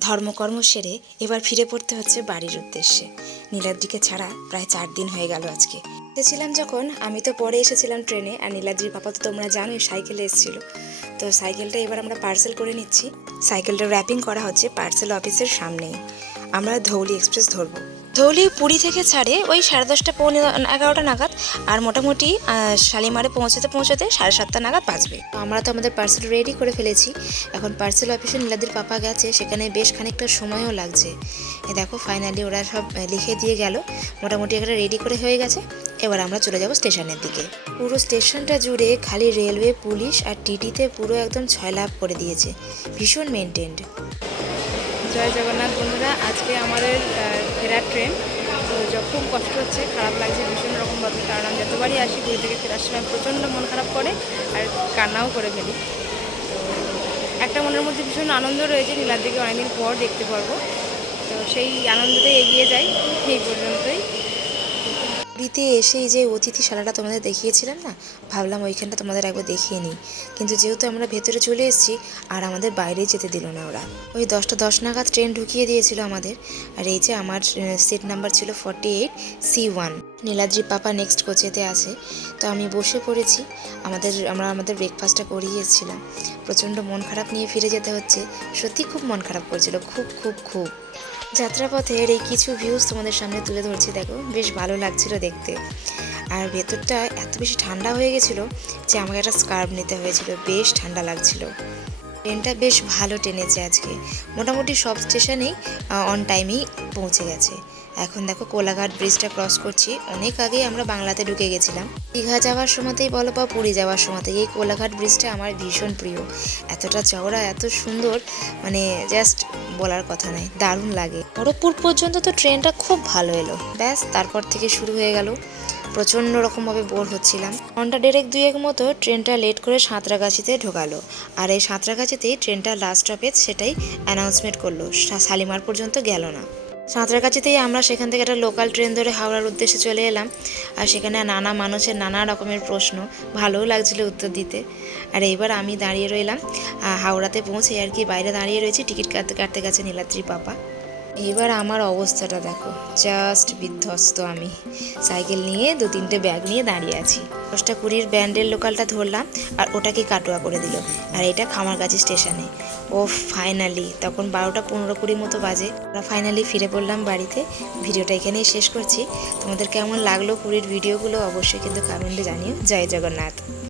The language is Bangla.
ধর্মকর্ম সেরে এবার ফিরে পড়তে হচ্ছে বাড়ির উদ্দেশ্যে। নীলাদ্রিকে ছাড়া প্রায় চার দিন হয়ে গেল আজকে। এসেছিলাম যখন, আমি তো পরে এসেছিলাম ট্রেনে, আর নীলাদ্রির পাপা তো তোমরা জানোই সাইকেলে এসেছিল। তো সাইকেলটা এবার আমরা পার্সেল করে নিচ্ছি। সাইকেলটা র্যাপিং করা হচ্ছে পার্সেল অফিসের সামনেই। আমরা ধৌলি এক্সপ্রেস ধরবো। ধৌলি পুরী থেকে ছাড়ে ওই সাড়ে দশটা পৌনে এগারোটা নাগাদ, আর মোটামুটি শালিমারে পৌঁছাতে পৌঁছতে সাড়ে সাতটা নাগাদ বাজবে। তো আমরা তো আমাদের পার্সেল রেডি করে ফেলেছি। এখন পার্সেল অফিসে নীলাদির পাপা গেছে, সেখানে বেশ খানিকটা সময়ও লাগছে। দেখো ফাইনালি ওরা সব লিখে দিয়ে গেল। মোটামুটি একটা রেডি করে হয়ে গেছে। এবার আমরা চলে যাব স্টেশনের দিকে। পুরো স্টেশনটা জুড়ে খালি রেলওয়ে পুলিশ আর টিটিতে পুরো একদম ছয় লাভ করে দিয়েছে। ভীষণ মেনটেন্ড জয় জগন্নাথ বন্ধুরা, আজকে আমাদের ফেরার ট্রেন। তো যখন খুব কষ্ট হচ্ছে, খারাপ লাগছে, ভীষণ রকমভাবে কারণ আমি যতবারই আসি পুরী থেকে ফেরার সময় প্রচণ্ড মন খারাপ করে আর কান্নাও করে ফেলি। তো একটা মনের মধ্যে ভীষণ আনন্দ রয়েছে, নীলার দিকে অনেকদিন পর দেখতে পারব। তো সেই আনন্দতেই এগিয়ে যাই, এই পর্যন্তই। পুরীতে এসেই যে অতিথিশালাটা তোমাদের দেখিয়েছিলাম না, ভাবলাম ওইখানটা তোমাদের একবার দেখিয়ে নিই। কিন্তু যেহেতু আমরা ভেতরে চলে এসেছি, আর আমাদের বাইরে যেতে দিল না ওরা। ওই দশটা দশ নাগাদ ট্রেন ঢুকিয়ে দিয়েছিল আমাদের। আর এই যে আমার সিট নাম্বার ছিল forty eight C one Niladri পাপা নেক্সট কোচেতে আছে। তো আমি বসে পড়েছি। আমাদের, আমরা আমাদের ব্রেকফাস্টটা করিয়ে এসেছিলাম। প্রচণ্ড মন খারাপ নিয়ে ফিরে যেতে হচ্ছে। সত্যি খুব মন খারাপ করছিল। খুব খুব খুব। যাত্রাপথের এই কিছু ভিউজ তোমাদের সামনে তুলে ধরছি, দেখো, বেশ ভালো লাগছিল দেখতে। আর ভেতরটা এত বেশি ঠান্ডা হয়ে গেছিল যে আমাকে একটা স্কার্ফ নিতে হয়েছিল, বেশ ঠান্ডা লাগছিল। ট্রেনটা বেশ ভালো টেনেছে আজকে। মোটামুটি সব স্টেশনেই অন টাইমেই পৌঁছে গেছে। এখন দেখো কোলাঘাট ব্রিজটা ক্রস করছি। অনেক আগেই আমরা বাংলাতে ঢুকে গেছিলাম। দীঘা যাওয়ার সময়তেই বলো বা পুরী যাওয়ার সময়তেই, এই কোলাঘাট ব্রিজটা আমার ভীষণ প্রিয়। এতটা চওড়া, এত সুন্দর মানে জাস্ট বলার কথা নাই, দারুণ লাগে। খড়গপুর পর্যন্ত তো ট্রেনটা খুব ভালো এলো। ব্যাস, তারপর থেকে শুরু হয়ে গেল। প্রচণ্ড রকমভাবে বোর হচ্ছিলাম। ঘণ্টা ডেরেক দুয়েক মতো ট্রেনটা লেট করে সাঁতরাগাছিতে ঢোকালো। আর এই সাঁতরাগাছিতেই ট্রেনটা লাস্ট স্টপে সেটাই অ্যানাউন্সমেন্ট করল। শালিমার পর্যন্ত গেল না। সাঁতরাগাছিতেই আমরা সেখান থেকে একটা লোকাল ট্রেন ধরে হাওড়ার উদ্দেশ্যে চলে এলাম। আর সেখানে নানা মানুষের নানা রকমের প্রশ্ন। ভালোও লাগছিল উত্তর দিতে। আর এইবার আমি দাঁড়িয়ে রইলাম। হাওড়াতে পৌঁছে আর কি বাইরে দাঁড়িয়ে রয়েছি টিকিট কাটতে কাটতে গেছে নীলাদ্রি পাপা। এবার আমার অবস্থাটা দেখো। জাস্ট বিধ্বস্ত আমি। সাইকেল নিয়ে দু তিনটে ব্যাগ নিয়ে দাঁড়িয়ে আছি। দশটা কুড়ির ব্যান্ডের লোকালটা ধরলাম আর ওটাকে কাটোয়া করে দিল। আর এটা খামার খামারগাছি স্টেশনে। ও ফাইনালি, তখন বারোটা পনেরো কুড়ি মতো বাজে। আমরা ফাইনালি ফিরে পড়লাম বাড়িতে। ভিডিওটা এখানেই শেষ করছি। তোমাদের কেমন লাগল পুরীর ভিডিওগুলো অবশ্যই কিন্তু কমেন্টে জানিও। জয় জগন্নাথ।